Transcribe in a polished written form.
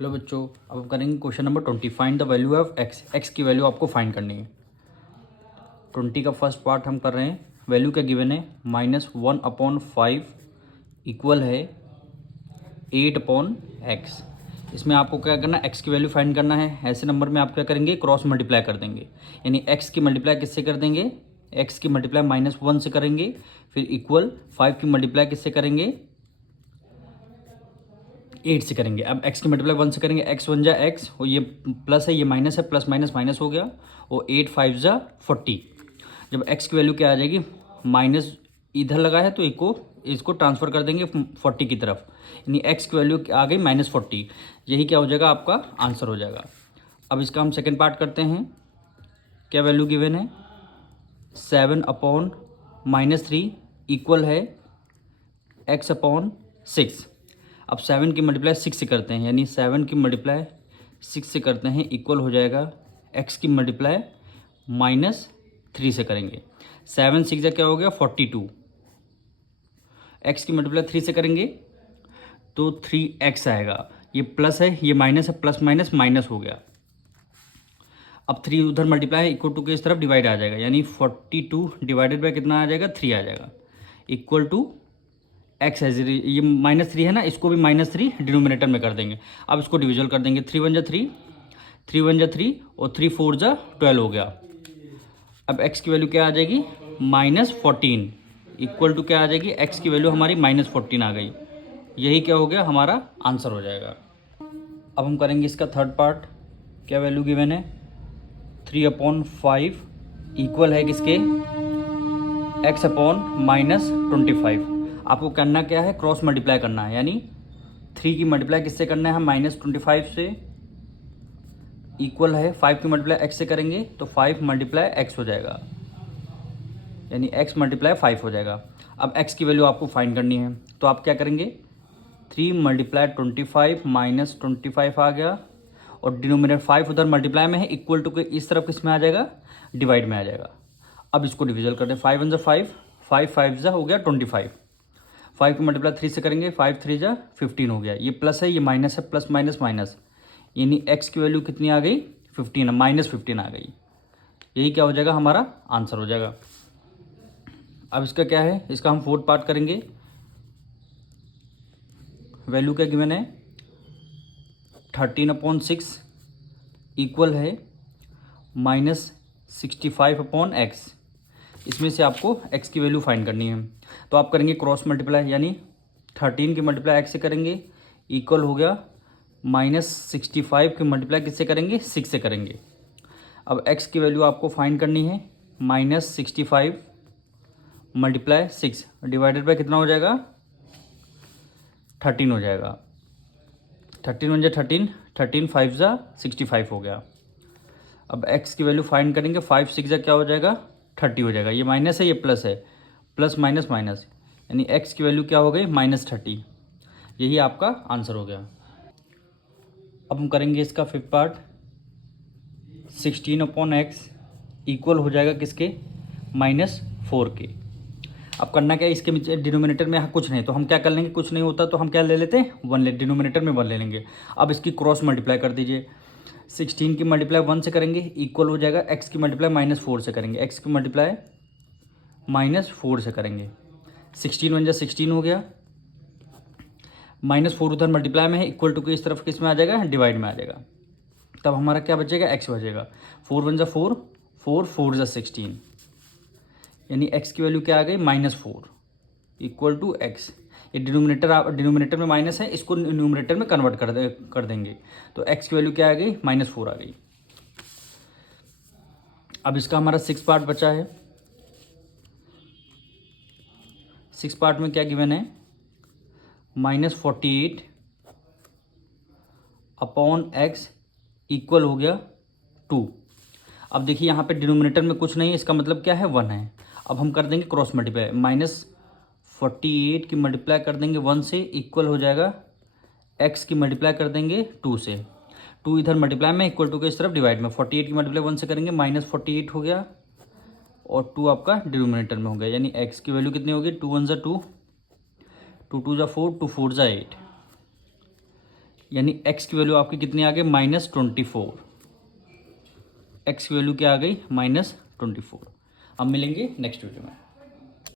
Hello बच्चों, अब हम करेंगे question number 20। Find the value of x. X की वैल्यू आपको फाइंड करनी है। 20 का फर्स्ट पार्ट हम कर रहे हैं। वैल्यू क्या गिवन है, -1/5 इक्वल है 8/x। इसमें आपको क्या करना है, एक्स की वैल्यू फाइंड करना है। ऐसे नंबर में आप क्या करेंगे, क्रॉस मल्टीप्लाई कर देंगे। यानी एक्स की मल्टीप्लाई किससे कर देंगे, एक्स की मल्टीप्लाई -1 से करेंगे, फिर इक्वल 5 की मल्टीप्लाई किससे करेंगे, 8 से करेंगे। अब x की मल्टीप्लाई 1 से करेंगे, x 1 जा x, और ये प्लस है, ये माइनस है, प्लस माइनस माइनस हो गया, और 8 5 जा 40। जब x की वैल्यू क्या आ जाएगी, माइनस इधर लगा है तो इसको ट्रांसफर कर देंगे 40 की तरफ, यानी x की वैल्यू आ गई -40। यही क्या हो जाएगा, आपका आंसर हो जाएगा। अब इसका हम सेकेंड पार्ट करते हैं। क्या वैल्यू गिवन है, 7/-3 इक्वल है x/6। अब 7 की मल्टीप्लाई 6 से करते हैं, यानी 7 की मल्टीप्लाई 6 से करते हैं, इक्वल हो जाएगा x की मल्टीप्लाई -3 से करेंगे। 7 6 क्या हो गया, 42। x की मल्टीप्लाई 3 से करेंगे तो 3x आएगा। ये प्लस है, ये माइनस है, प्लस माइनस माइनस हो गया। अब 3 उधर मल्टीप्लाई है, इक्वल टू के इस तरफ डिवाइड आ जाएगा, यानी 42 डिवाइडेड बाय कितना आ जाएगा, 3 आ जाएगा, इक्वल टू एक्स है। ये -3 है ना, इसको भी -3 डिनोमिनेटर में कर देंगे। अब इसको डिविजल कर देंगे, 3 1 जा 3, 3 1 जा 3, और 3 4 जा 12 हो गया। अब x की वैल्यू क्या आ जाएगी, -14, इक्वल टू क्या आ जाएगी, x की वैल्यू हमारी -14 आ गई। यही क्या हो गया, हमारा आंसर हो जाएगा। अब हम करेंगे इसका थर्ड पार्ट। क्या वैल्यू गिवन है, 3/5 इक्वल है किसके, x/-25। आपको करना क्या है, क्रॉस मल्टीप्लाई करना है, यानी 3 की मल्टीप्लाई किससे करना है, हम -25 से, इक्वल है 5 की मल्टीप्लाई x से करेंगे तो 5 मल्टीप्लाई x हो जाएगा, यानी x मल्टीप्लाई 5 हो जाएगा। अब x की वैल्यू आपको फाइंड करनी है, तो आप क्या करेंगे, 3 मल्टीप्लाई 25 -25 आ गया, और डिनोमिनेटर 5 उधर मल्टीप्लाई में है, इक्वल टू के इस तरफ किस में आ जाएगा, डिवाइड में आ जाएगा। अब इसको डिविजल कर दें, 5 1 जा 5, 5 5 जा हो गया 25। 5 की मल्टीप्लाई 3 से करेंगे, 5 3 जा 15 हो गया। ये प्लस है, ये माइनस है, प्लस माइनस माइनस, यानी x की वैल्यू कितनी आ गई, 15, -15 आ गई। यही क्या हो जाएगा, हमारा आंसर हो जाएगा। अब इसका क्या है, इसका हम फोर्थ पार्ट करेंगे। वैल्यू क्या गिवन है, 13/6 इक्वल है -65/x। इसमें से आपको x की वैल्यू फाइंड करनी है, तो आप करेंगे क्रॉस मल्टीप्लाई, यानी 13 की मल्टीप्लाई x से करेंगे, इक्वल हो गया -65 की मल्टीप्लाई किससे करेंगे, 6 से करेंगे। अब x की वैल्यू आपको फाइंड करनी है, -65 मल्टीप्लाई 6 डिवाइडेड बाय कितना हो जाएगा, 13 हो जाएगा। 13 1 जा 13, 13 5 जा 65 हो गया। अब x की वैल्यू फाइंड करेंगे, 5 6 जा क्या हो जाएगा, 30 हो जाएगा। ये माइनस है, ये प्लस है, प्लस माइनस माइनस, यानी x की वैल्यू क्या हो गई, -30। यही आपका आंसर हो गया। अब हम करेंगे इसका फिफ्थ पार्ट। 16/x इक्वल हो जाएगा किसके, -4 के। अब करना क्या है, इसके डिनोमिनेटर में कुछ नहीं, तो हम क्या कर लेंगे, कुछ नहीं होता तो हम क्या ले लेते हैं, 1 ले, डिनोमिनेटर में 1 ले लेंगे। अब इसकी क्रॉस मल्टीप्लाई कर दीजिए, 16 की मल्टीप्लाई 1 से करेंगे, इक्वल हो जाएगा x की मल्टीप्लाई -4 से करेंगे, x की मल्टीप्लाई -4 से करेंगे। 16 1 जा 16 हो गया, -4 उधर मल्टीप्लाई में है, इक्वल टू के इस तरफ किस में आ जाएगा, डिवाइड में आ जाएगा। तब हमारा क्या बचेगा, x बचेगा। 4 1 जा 4, 4 4 जा 16, यानी x की वैल्यू क्या आ गई, -4 इक्वल टू x। ये डिनोमिनेटर में माइनस है, इसको न्यूमरेटर में कन्वर्ट कर देंगे, तो x की वैल्यू क्या आ गई, -4 आ गई। अब इसका हमारा 6 पार्ट बचा है। 6 पार्ट में क्या गिवन है, -48/x इक्वल हो गया 2। अब देखिए यहाँ पे डिनोमिनेटर में कुछ नहीं है, इसका मतलब क्या है, 1 है। अब हम कर देंगे क्रॉस मल्टीप्लाई, -48 की मल्टीप्लाई कर देंगे 1 से, इक्वल हो जाएगा x की मल्टीप्लाई कर देंगे 2 से। 2 इधर मल्टीप्लाई में, इक्वल टू के इस तरफ डिवाइड में, 48 की मल्टीप्लाई 1 से करेंगे, -48 हो गया, और 2 आपका डिनोमिनेटर में हो गया, यानी x की वैल्यू कितनी होगी, 2 1 जा 2, 2 2 जा 4, 2 4 जा 8, यानी x की वैल्यू आपकी कितनी आ गई -24। x की वैल्यू क्या आ गई -24। अब मिलेंगे नेक्स्ट वीडियो में।